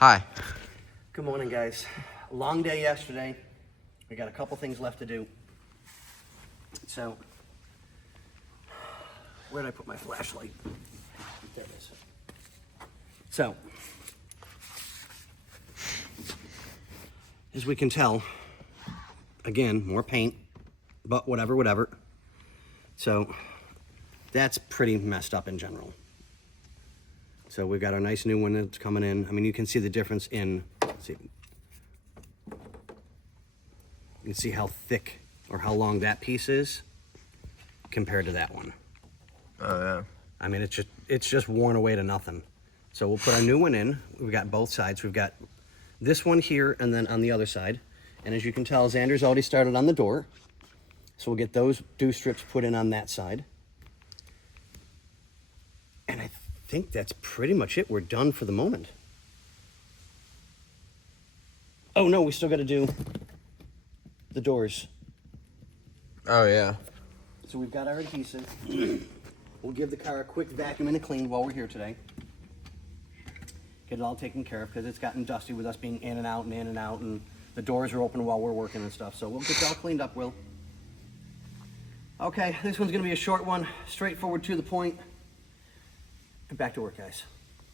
Hi. Good morning, guys. Long day yesterday. We got a couple things left to do. So, where did I put my flashlight? There it is. So, as we can tell, again, more paint, but whatever. So, that's pretty messed up in general. So we've got our nice new one that's coming in. I mean, you can see the difference in, let's see. You can see how thick or how long that piece is compared to that one. Oh, yeah. I mean, it's just worn away to nothing. So we'll put our new one in. We've got both sides. We've got this one here and then on the other side. And as you can tell, Xander's already started on the door. So we'll get those dew strips put in on that side. And I think that's pretty much it. We're done for the moment. Oh no, we still got to do the doors. Oh, yeah. So we've got our adhesive. We'll give the car a quick vacuum and a clean while we're here today. Get it all taken care of because it's gotten dusty with us being in and out, and the doors are open while we're working and stuff. So we'll get it all cleaned up, Will. Okay, this one's gonna be a short one, straightforward to the point. And back to work, guys.